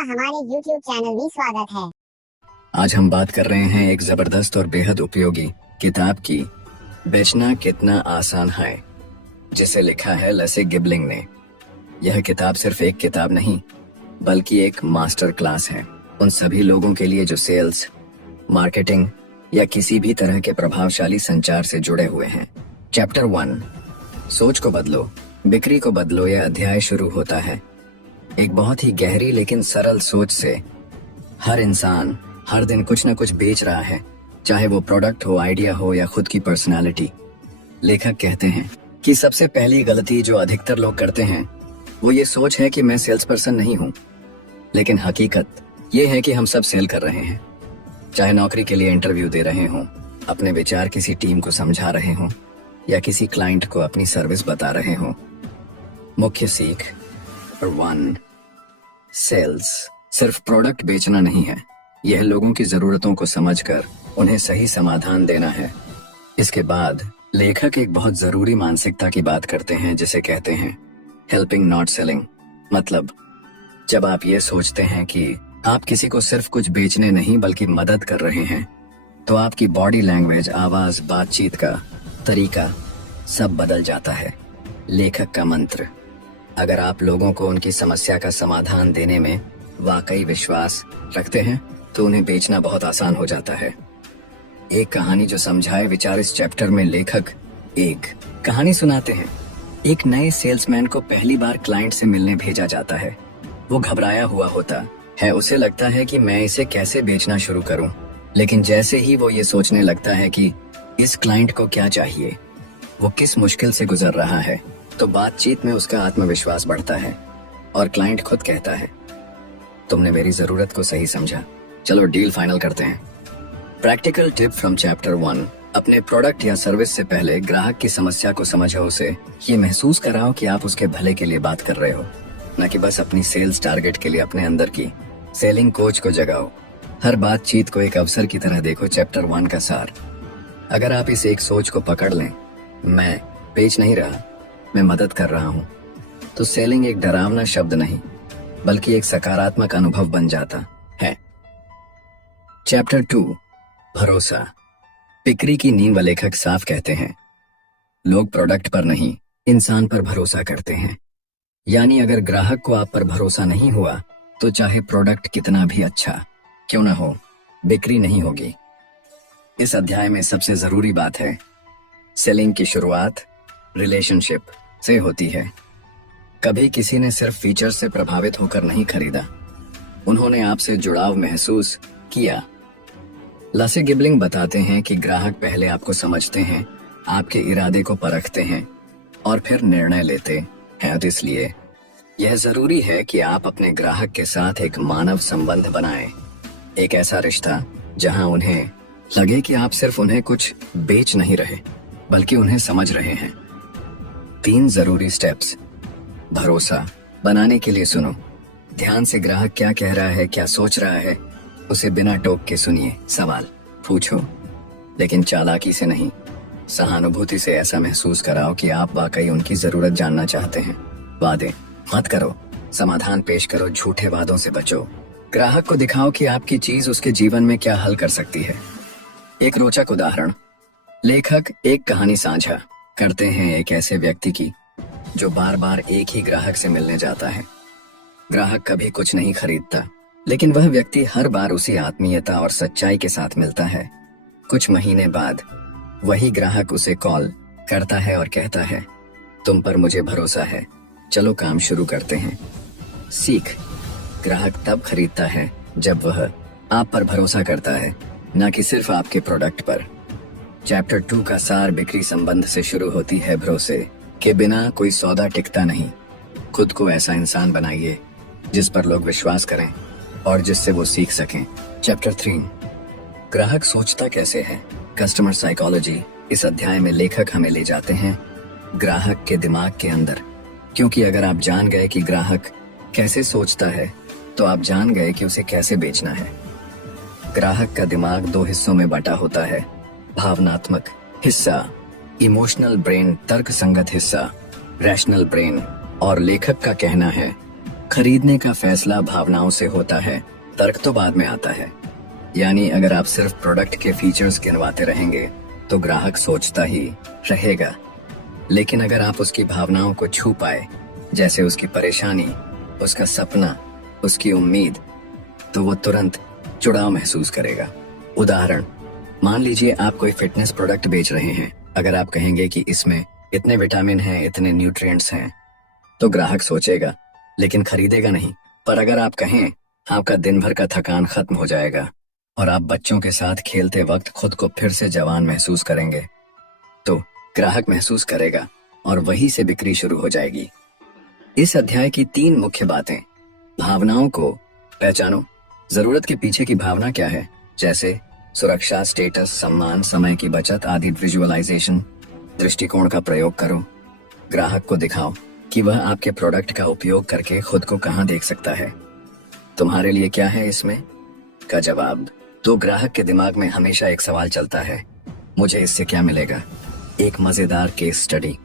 आपका हमारे YouTube channel में स्वागत है। आज हम बात कर रहे हैं एक जबरदस्त और बेहद उपयोगी किताब की, बेचना कितना आसान है, जिसे लिखा है लसे गिबलिंग ने। यह किताब सिर्फ एक किताब नहीं, बल्कि एक मास्टर क्लास है उन सभी लोगों के लिए जो सेल्स, मार्केटिंग या किसी भी तरह के प्रभावशाली संचार से जुड़े हुए हैं। चैप्टर 1, सोच को बदलो, बिक्री को बदलो। यह अध्याय शुरू होता है एक बहुत ही गहरी लेकिन सरल सोच से। हर इंसान हर दिन कुछ न कुछ बेच रहा है, चाहे वो प्रोडक्ट हो, आइडिया हो या खुद की पर्सनालिटी। लेखक कहते हैं कि सबसे पहली गलती जो अधिकतर लोग करते हैं वो ये सोच है कि मैं सेल्स पर्सन नहीं हूँ। लेकिन हकीकत ये है कि हम सब सेल कर रहे हैं, चाहे नौकरी के लिए इंटरव्यू दे रहे हों, अपने विचार किसी टीम को समझा रहे हों या किसी क्लाइंट को अपनी सर्विस बता रहे हों। मुख्य सीख 1, सेल्स सिर्फ प्रोडक्ट बेचना नहीं है, यह लोगों की जरूरतों को समझकर उन्हें सही समाधान देना है। इसके बाद लेखक एक बहुत जरूरी मानसिकता की बात करते हैं जिसे कहते हैं हेल्पिंग नॉट सेलिंग। मतलब जब आप ये सोचते हैं कि आप किसी को सिर्फ कुछ बेचने नहीं बल्कि मदद कर रहे हैं, तो आपकी बॉडी लैंग्वेज, आवाज, बातचीत का तरीका सब बदल जाता है। लेखक का मंत्र, अगर आप लोगों को उनकी समस्या का समाधान देने में वाकई विश्वास रखते हैं तो उन्हें बेचना बहुत आसान हो जाता है। एक कहानी जो समझाए विचार। इस चैप्टर में लेखक एक कहानी सुनाते हैं। एक नए सेल्समैन को पहली बार क्लाइंट से मिलने भेजा जाता है। वो घबराया हुआ होता है, उसे लगता है कि मैं इसे कैसे बेचना शुरू करूं। लेकिन जैसे ही वो ये सोचने लगता है कि इस क्लाइंट को क्या चाहिए, वो किस मुश्किल से गुजर रहा है, तो बातचीत में उसका आत्मविश्वास बढ़ता है और क्लाइंट खुद कहता है, तुमने मेरी जरूरत को सही समझा, चलो डील फाइनल करते हैं। प्रैक्टिकल टिप फ्रॉम चैप्टर 1, अपने प्रोडक्ट या सर्विस से पहले ग्राहक की समस्या को समझो। उसे ये महसूस कराओ कि आप उसके भले के लिए बात कर रहे हो, न कि बस अपनी सेल्स टारगेट के लिए। अपने अंदर की सेलिंग कोच को जगाओ। हर बातचीत को एक अवसर की तरह देखो। चैप्टर 1 का सार, अगर आप इस एक सोच को पकड़ लें, मैं बेच नहीं रहा, मैं मदद कर रहा हूँ, तो सेलिंग एक डरावना शब्द नहीं बल्कि एक सकारात्मक अनुभव बन जाता है। चैप्टर 2, भरोसा, बिक्री की नींव। लेखक साफ कहते हैं लोग प्रोडक्ट पर नहीं, इंसान पर भरोसा करते हैं। यानी अगर ग्राहक को आप पर भरोसा नहीं हुआ तो चाहे प्रोडक्ट कितना भी अच्छा क्यों ना हो, बिक्री नहीं होगी। इस अध्याय में सबसे जरूरी बात है, सेलिंग की शुरुआत रिलेशनशिप से होती है। कभी किसी ने सिर्फ फीचर से प्रभावित होकर नहीं खरीदा, उन्होंने आपसे जुड़ाव महसूस किया। लसे गिबलिंग बताते हैं कि ग्राहक पहले आपको समझते हैं, आपके इरादे को परखते हैं और फिर निर्णय लेते हैं। तो इसलिए यह जरूरी है कि आप अपने ग्राहक के साथ एक मानव संबंध बनाएं, एक ऐसा रिश्ता जहां उन्हें लगे कि आप सिर्फ उन्हें कुछ बेच नहीं रहे बल्कि उन्हें समझ रहे हैं। 3 जरूरी स्टेप्स। भरोसा बनाने के लिए सुनो, ध्यान से ग्राहक क्या कह रहा है, क्या सोच रहा है, उसे बिना टोक के सुनिए। सवाल पूछो, लेकिन चालाकी से नहीं, सहानुभूति से। ऐसा महसूस कराओ कि आप वाकई उनकी जरूरत जानना चाहते हैं। वादे मत करो, समाधान पेश करो, झूठे वादों से बचो। ग्राहक को दिखाओ कि आपकी चीज उसके जीवन में क्या हल कर सकती है। एक रोचक उदाहरण, लेखक एक कहानी साझा करते हैं एक ऐसे व्यक्ति की जो बार बार एक ही ग्राहक से मिलने जाता है। ग्राहक कभी कुछ नहीं खरीदता, लेकिन वह व्यक्ति हर बार उसी आत्मीयता और सच्चाई के साथ मिलता है। कुछ महीने बाद वही ग्राहक उसे कॉल करता है और कहता है, तुम पर मुझे भरोसा है, चलो काम शुरू करते हैं। सीख, ग्राहक तब खरीदता है जब वह आप पर भरोसा करता है, न कि सिर्फ आपके प्रोडक्ट पर। चैप्टर 2 का सार, बिक्री संबंध से शुरू होती है। भरोसे के बिना कोई सौदा टिकता नहीं। खुद को ऐसा इंसान बनाइए जिस पर लोग विश्वास करें और जिससे वो सीख सकें। चैप्टर 3, ग्राहक सोचता कैसे है, कस्टमर साइकोलॉजी। इस अध्याय में लेखक हमें ले जाते हैं ग्राहक के दिमाग के अंदर, क्योंकि अगर आप जान गए कि ग्राहक कैसे सोचता है तो आप जान गए कि उसे कैसे बेचना है। ग्राहक का दिमाग 2 हिस्सों में बटा होता है, भावनात्मक हिस्सा, इमोशनल ब्रेन, तर्क संगत हिस्सा, रैशनल ब्रेन। और लेखक का कहना है खरीदने का फैसला भावनाओं से होता है, तर्क तो बाद में आता है। यानी अगर आप सिर्फ प्रोडक्ट के फीचर्स गिनवाते रहेंगे तो ग्राहक सोचता ही रहेगा, लेकिन अगर आप उसकी भावनाओं को छू पाए, जैसे उसकी परेशानी, उसका सपना, उसकी उम्मीद, तो वो तुरंत जुड़ाव महसूस करेगा। उदाहरण, मान लीजिए आप कोई फिटनेस प्रोडक्ट बेच रहे हैं। अगर आप कहेंगे कि इसमें इतने विटामिन हैं, इतने न्यूट्रिएंट्स हैं, तो ग्राहक सोचेगा लेकिन खरीदेगा नहीं। पर अगर आप कहें आपका दिन भर का थकान खत्म हो जाएगा और आप बच्चों के साथ खेलते वक्त खुद को फिर से जवान महसूस करेंगे, तो ग्राहक महसूस करेगा और वहीं से बिक्री शुरू हो जाएगी। इस अध्याय की 3 मुख्य बातें। भावनाओं को पहचानो। जरूरत के पीछे की भावना क्या है, जैसे सुरक्षा, स्टेटस, सम्मान, समय की बचत आदि। विजुअलाइजेशन, दृष्टिकोण का प्रयोग करो। ग्राहक को दिखाओ कि वह आपके प्रोडक्ट का उपयोग करके खुद को कहां देख सकता है। तुम्हारे लिए क्या है इसमें का जवाब। तो ग्राहक के दिमाग में हमेशा एक सवाल चलता है, मुझे इससे क्या मिलेगा। एक मजेदार केस स्टडी।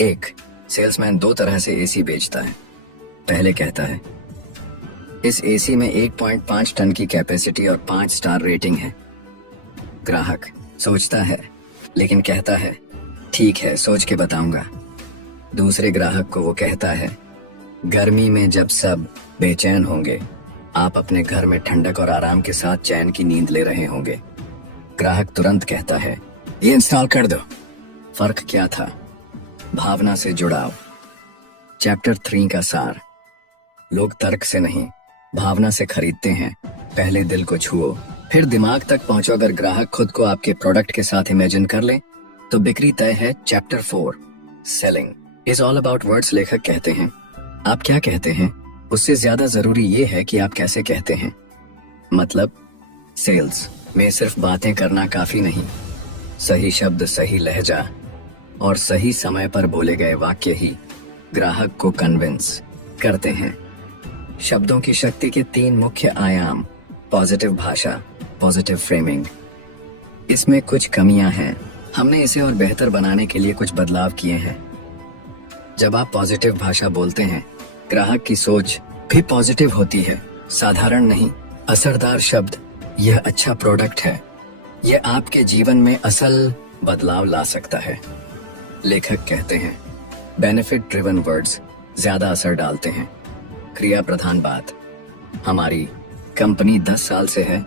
एक सेल्समैन 2 तरह से एसी बेचता है। पहले कहता है, इस एसी में 1.5 टन की कैपेसिटी और 5 स्टार रेटिंग है। ग्राहक सोचता है लेकिन कहता है, ठीक है, सोच के बताऊंगा। दूसरे ग्राहक को वो कहता है, गर्मी में जब सब बेचैन होंगे, आप अपने घर में ठंडक और आराम के साथ चैन की नींद ले रहे होंगे। ग्राहक तुरंत कहता है, ये इंस्टॉल कर दो। फर्क क्या था? भावना से जुड़ाव। चैप्टर 3 का सार। लोग तर्क से नहीं, भावना से खरीदते हैं। पहले दिल को छुओ, फिर दिमाग तक पहुंचो। अगर ग्राहक खुद को आपके प्रोडक्ट के साथ इमेजिन कर ले तो बिक्री तय है। Chapter 4, selling is all about words. लेखक कहते हैं, आप क्या कहते हैं उससे ज्यादा जरूरी ये है कि आप कैसे कहते हैं। मतलब सेल्स में सिर्फ बातें करना काफी नहीं, सही शब्द, सही लहजा और सही समय पर बोले गए वाक्य ही ग्राहक को कन्विंस करते हैं। शब्दों की शक्ति के 3 मुख्य आयाम। पॉजिटिव भाषा, पॉजिटिव फ्रेमिंग। इसमें कुछ कमियां हैं, हमने इसे और बेहतर बनाने के लिए कुछ बदलाव किए हैं। जब आप पॉजिटिव भाषा बोलते हैं, ग्राहक की सोच भी पॉजिटिव होती है। साधारण नहीं, असरदार शब्द, यह अच्छा प्रोडक्ट है, यह आपके जीवन में असल बदलाव ला सकता है। लेखक कहते हैं, बेनिफिट ड्रिवन वर्ड्स ज्यादा असर डालते हैं। क्रिया प्रधान बात। हमारी कंपनी 10 साल से है।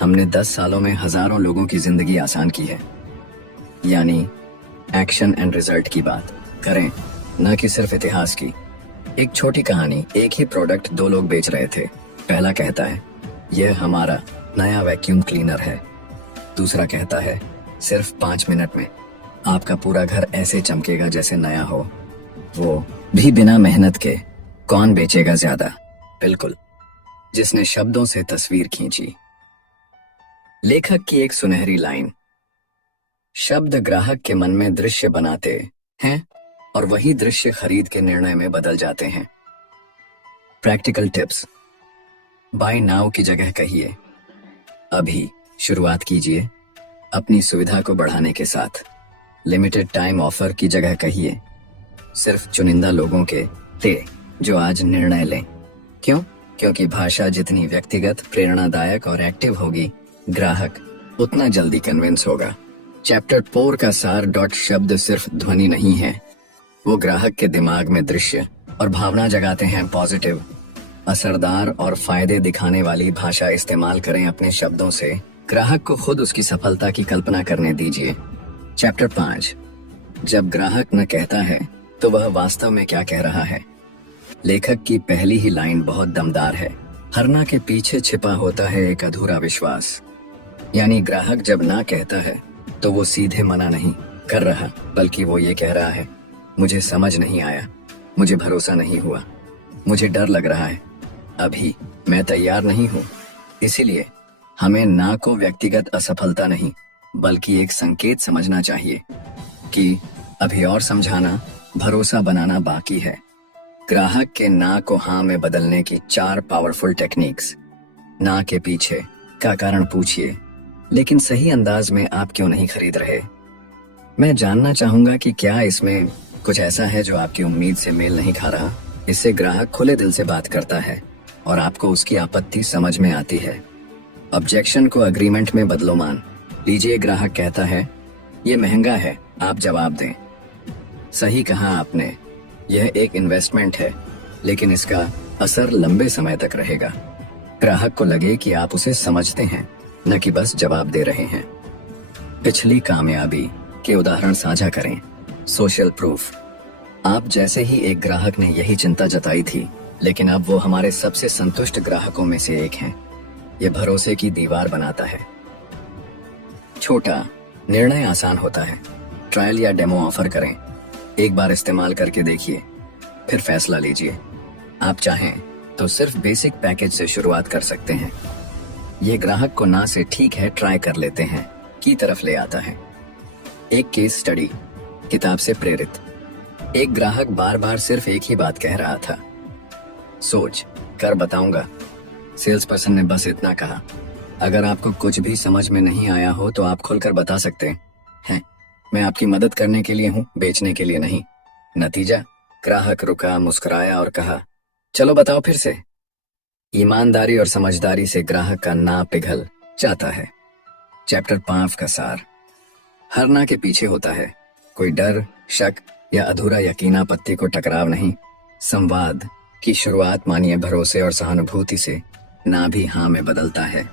हमने 10 सालों में हजारों लोगों की जिंदगी आसान की है। यानी एक्शन एंड रिजल्ट की बात करें, न कि सिर्फ इतिहास की। एक छोटी कहानी। एक ही प्रोडक्ट 2 लोग बेच रहे थे। पहला कहता है, यह हमारा नया वैक्यूम क्लीनर है। दूसरा कहता है, सिर्फ 5 मिनट में आपका पूरा घर ऐसे चमकेगा जैसे नया हो। वो भी बिना मेहनत के। कौन बेचेगा ज्यादा? बिल्कुल, जिसने शब्दों से तस्वीर खींची। लेखक की एक सुनहरी लाइन, शब्द ग्राहक के मन में दृश्य बनाते हैं और वही दृश्य खरीद के निर्णय में बदल जाते हैं। Practical tips. बाय नाउ की जगह कहिए अभी। शुरुआत कीजिए अपनी सुविधा को बढ़ाने के साथ। लिमिटेड टाइम ऑफर की जगह कहिए सिर्फ चुनिंदा लोगों के लिए जो आज निर्णय लें। क्यों? क्योंकि भाषा जितनी व्यक्तिगत, प्रेरणादायक और एक्टिव होगी, ग्राहक उतना जल्दी कन्विंस होगा। चैप्टर 4 का सार। शब्द सिर्फ ध्वनि नहीं है, वो ग्राहक के दिमाग में दृश्य और भावना जगाते हैं। पॉजिटिव, असरदार और फायदे दिखाने वाली भाषा इस्तेमाल करें। अपने शब्दों से ग्राहक को खुद उसकी सफलता की कल्पना करने दीजिए। चैप्टर 5, जब ग्राहक न कहता है तो वह वास्तव में क्या कह रहा है। लेखक की पहली ही लाइन बहुत दमदार है। हर ना के पीछे छिपा होता है एक अधूरा विश्वास। यानी ग्राहक जब ना कहता है तो वो सीधे मना नहीं कर रहा, बल्कि वो ये कह रहा है, मुझे समझ नहीं आया, मुझे भरोसा नहीं हुआ, मुझे डर लग रहा है, अभी मैं तैयार नहीं हूँ। इसीलिए हमें ना को व्यक्तिगत असफलता नहीं, बल्कि एक संकेत समझना चाहिए कि अभी और समझाना, भरोसा बनाना बाकी है। ग्राहक के ना को हाँ में बदलने की 4 पावरफुल टेक्निक्स। ना के पीछे का कारण पूछिए, लेकिन सही अंदाज में आप क्यों नहीं खरीद रहे। मैं जानना चाहूंगा कि क्या इसमें कुछ ऐसा है जो आपकी उम्मीद से मेल नहीं खा रहा। इससे ग्राहक खुले दिल से बात करता है और आपको उसकी आपत्ति समझ में आती है। ऑब्जेक्शन को अग्रीमेंट में बदलो मान लीजिए, ग्राहक कहता है ये महंगा है, आप जवाब दें सही कहा आपने, यह एक इन्वेस्टमेंट है लेकिन इसका असर लंबे समय तक रहेगा। ग्राहक को लगे कि आप उसे समझते हैं, न कि बस जवाब दे रहे हैं। पिछली कामयाबी के उदाहरण साझा करें। Social proof. आप जैसे ही एक ग्राहक ने यही चिंता जताई थी, लेकिन अब वो हमारे सबसे संतुष्ट ग्राहकों में से एक हैं। ये भरोसे की दीवार बनाता है। छोटा निर्णय आसान होता है। ट्रायल या डेमो ऑफर करें, एक बार इस्तेमाल करके देखिए, फिर फैसला लीजिए। आप चाहें तो सिर्फ बेसिक पैकेज से शुरुआत कर सकते हैं। ये ग्राहक को ना से ठीक है ट्राई कर लेते हैं की तरफ ले आता है। एक केस स्टडी किताब से प्रेरित। एक ग्राहक बार बार सिर्फ एक ही बात कह रहा था, सोच कर बताऊंगा। सेल्स पर्सन ने बस इतना कहा, अगर आपको कुछ भी समझ में नहीं आया हो तो आप खुलकर बता सकते हैं, मैं आपकी मदद करने के लिए हूं, बेचने के लिए नहीं। नतीजा, ग्राहक रुका, मुस्कुराया और कहा, चलो बताओ फिर से। ईमानदारी और समझदारी से ग्राहक का ना पिघल जाता है। चैप्टर 5 का सार। हर ना के पीछे होता है कोई डर, शक या अधूरा यकीन। आपत्ति को टकराव नहीं, संवाद की शुरुआत मानिए भरोसे और सहानुभूति से ना भी हाँ में बदलता है।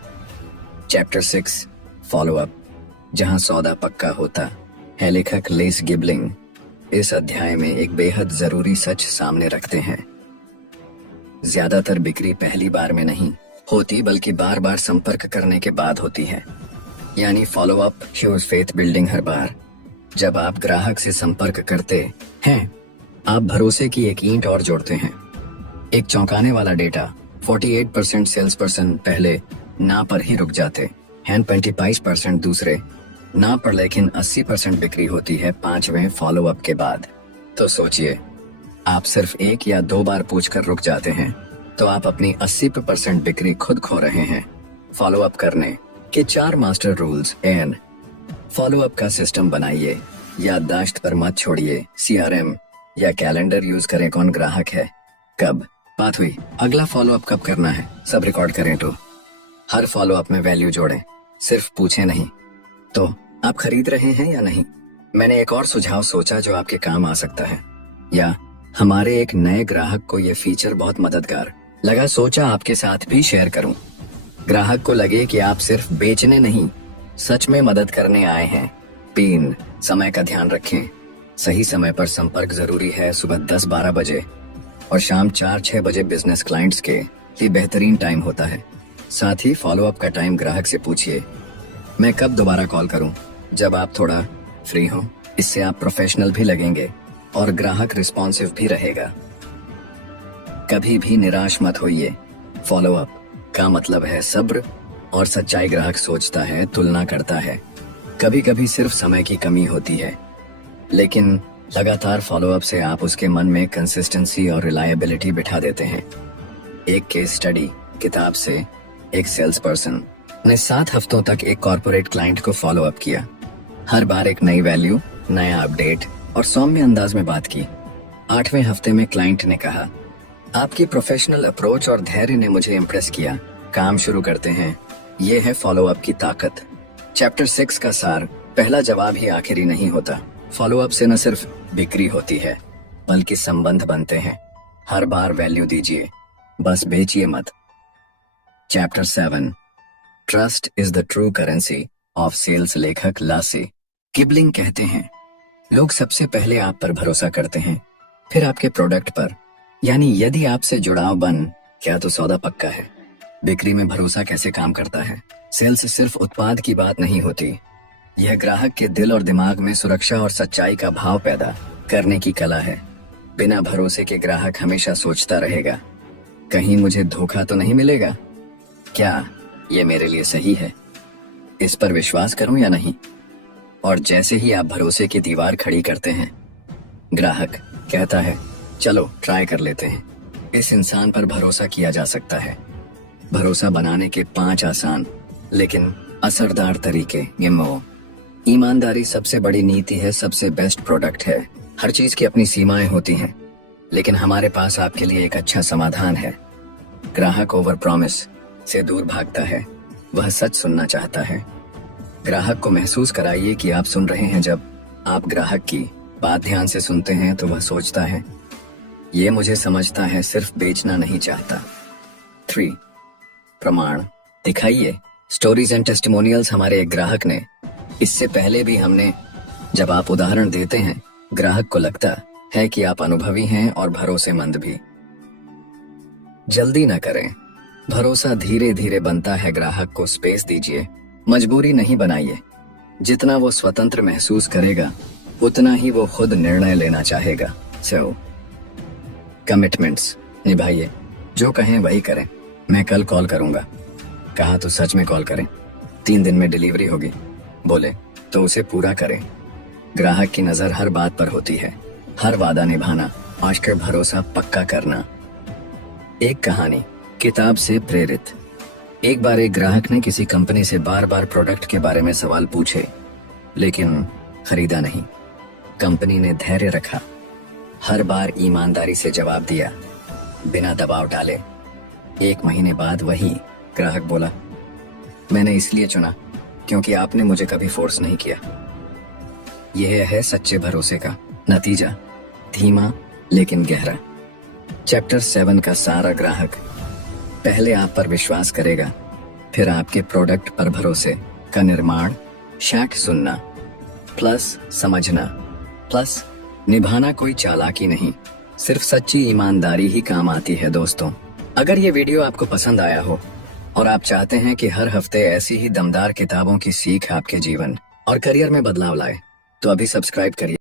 चैप्टर 6 फॉलो अप, जहां सौदा पक्का होता है। लेखक लेस गिबलिंग इस अध्याय में एक बेहद जरूरी सच सामने रखते हैं। ज्यादातर बिक्री पहली बार में नहीं होती, बल्कि बार बार संपर्क करने के बाद होती है। यानी फॉलो अप श्योर्स फेथ बिल्डिंग। हर बार जब आप ग्राहक से संपर्क करते हैं, आप भरोसे की एक ईंट और जोड़ते हैं। एक चौंकाने वाला डेटा, 48% सेल्स पर्सन पहले ना पर ही रुक जाते हैं, 25% दूसरे ना पर, लेकिन 80% बिक्री होती है 5वें फॉलो अप के बाद। तो सोचिए, आप सिर्फ 1 या 2 बार पूछकर रुक जाते हैं तो आप अपनी 80% बिक्री खुद खो रहे हैं। फॉलो अप करने के 4 मास्टर रूल्स। एन फॉलो अप का सिस्टम बनाइए, याददाश्त पर मत छोड़िए। CRM या कैलेंडर यूज करें। कौन ग्राहक है, कब बात हुई, अगला फॉलो अप कब करना है, सब रिकॉर्ड करें। तो हर फॉलो अप में वैल्यू जोड़ें, सिर्फ पूछे नहीं। तो आप खरीद रहे हैं या नहीं। मैंने एक और सुझाव सोचा जो आपके काम आ सकता है, या हमारे एक नए ग्राहक को यह फीचर बहुत मददगार लगा, सोचा आपके साथ भी शेयर करूं। ग्राहक को लगे कि आप सिर्फ बेचने नहीं, सच में मदद करने आए हैं। 3 समय का ध्यान रखें। सही समय पर संपर्क जरूरी है। सुबह 10-12 बजे और शाम 4-6 बजे बिजनेस क्लाइंट्स के लिए बेहतरीन टाइम होता है। साथ ही फॉलो अप का टाइम ग्राहक से पूछिए, मैं कब दोबारा कॉल करूं, जब आप थोड़ा फ्री हो। इससे आप प्रोफेशनल भी लगेंगे और ग्राहक रिस्पॉन्सिव भी रहेगा। कभी भी निराश मत होइए। फॉलो अप का मतलब है सब्र और सच्चाई। ग्राहक सोचता है, तुलना करता है, कभी कभी सिर्फ समय की कमी होती है, लेकिन लगातार फॉलो अप से आप उसके मन में कंसिस्टेंसी और रिलायबिलिटी बिठा देते हैं। एक केस स्टडी किताब से। एक सेल्स पर्सन ने 7 हफ्तों तक एक कॉर्पोरेट क्लाइंट को फॉलो अप किया। हर बार एक नई वैल्यू, नया अपडेट और सौम्य अंदाज में बात की। 8वें हफ्ते में क्लाइंट ने कहा, आपकी प्रोफेशनल अप्रोच और धैर्य ने मुझे इम्प्रेस किया, काम शुरू करते हैं। ये है फॉलो अप की ताकत। चैप्टर 6 का सार। पहला जवाब ही आखिरी नहीं होता। फॉलो अप से न सिर्फ बिक्री होती है, बल्कि संबंध बनते हैं। हर बार वैल्यू दीजिए, बस बेचिए मत। Chapter 7 trust is the true currency of sales. लेखक लासे गिबलिंग कहते हैं, लोग सबसे पहले आप पर भरोसा करते हैं, फिर आपके प्रोडक्ट पर। यानी यदि आपसे जुड़ाव बन क्या तो सौदा पक्का है। बिक्री में भरोसा कैसे काम करता है। सेल्स सिर्फ उत्पाद की बात नहीं होती, यह ग्राहक के दिल और दिमाग में सुरक्षा और सच्चाई का भाव पैदा करने की कला है। बिना भरोसे के ग्राहक हमेशा सोचता रहेगा, कहीं मुझे धोखा तो नहीं मिलेगा, क्या ये मेरे लिए सही है, इस पर विश्वास करूं या नहीं। और जैसे ही आप भरोसे की दीवार खड़ी करते हैं, ग्राहक कहता है, चलो ट्राई कर लेते हैं। इस इंसान पर भरोसा किया जा सकता है। भरोसा बनाने के 5 आसान लेकिन असरदार तरीके। ईमानदारी सबसे बड़ी नीति है, सबसे बेस्ट प्रोडक्ट है। हर चीज की अपनी सीमाएं होती हैं। लेकिन हमारे पास आपके लिए एक अच्छा समाधान है। ग्राहक ओवर प्रॉमिस से दूर भागता है, वह सच सुनना चाहता है। ग्राहक को महसूस कराइए कि आप सुन रहे हैं। जब आप ग्राहक की बात ध्यान से सुनते हैं तो वह सोचता है, ये मुझे समझता है, सिर्फ बेचना नहीं चाहता। 3. प्रमाण दिखाइए। Stories and testimonials. हमारे एक ग्राहक ने, इससे पहले भी हमने, जब आप उदाहरण देते हैं, ग्राहक को लगता है कि आप अनुभवी हैं और भरोसेमंद भी। जल्दी न करें, भरोसा धीरे धीरे बनता है। ग्राहक को स्पेस दीजिए, मजबूरी नहीं बनाइए। जितना वो स्वतंत्र महसूस करेगा उतना ही वो खुद निर्णय लेना चाहेगा। कमिटमेंट्स निभाइए। जो कहें वही करें। मैं कल कॉल करूंगा। कहा तो सच में कॉल करें। 3 दिन में डिलीवरी होगी। बोले तो उसे पूरा करें। ग्राहक की नजर हर बात पर होती है। हर वादा निभाना, आजकल भरोसा पक्का करना। एक कहानी, किताब से प्रेरित। एक बार एक ग्राहक ने किसी कंपनी से बार बार प्रोडक्ट के बारे में सवाल पूछे, लेकिन खरीदा नहीं। कंपनी ने धैर्य रखा, हर बार ईमानदारी से जवाब दिया, बिना दबाव डाले। 1 महीने बाद वही ग्राहक बोला, मैंने इसलिए चुना क्योंकि आपने मुझे कभी फोर्स नहीं किया। यह है सच्चे भरोसे का नतीजा, धीमा लेकिन गहरा। चैप्टर 7 का सारा। ग्राहक पहले आप पर विश्वास करेगा, फिर आपके प्रोडक्ट पर भरोसे का निर्माण। शैक सुनना प्लस समझना प्लस निभाना कोई चालाकी नहीं, सिर्फ सच्ची ईमानदारी ही काम आती है। दोस्तों, अगर ये वीडियो आपको पसंद आया हो और आप चाहते हैं कि हर हफ्ते ऐसी ही दमदार किताबों की सीख आपके जीवन और करियर में बदलाव लाए, तो अभी सब्सक्राइब करिए।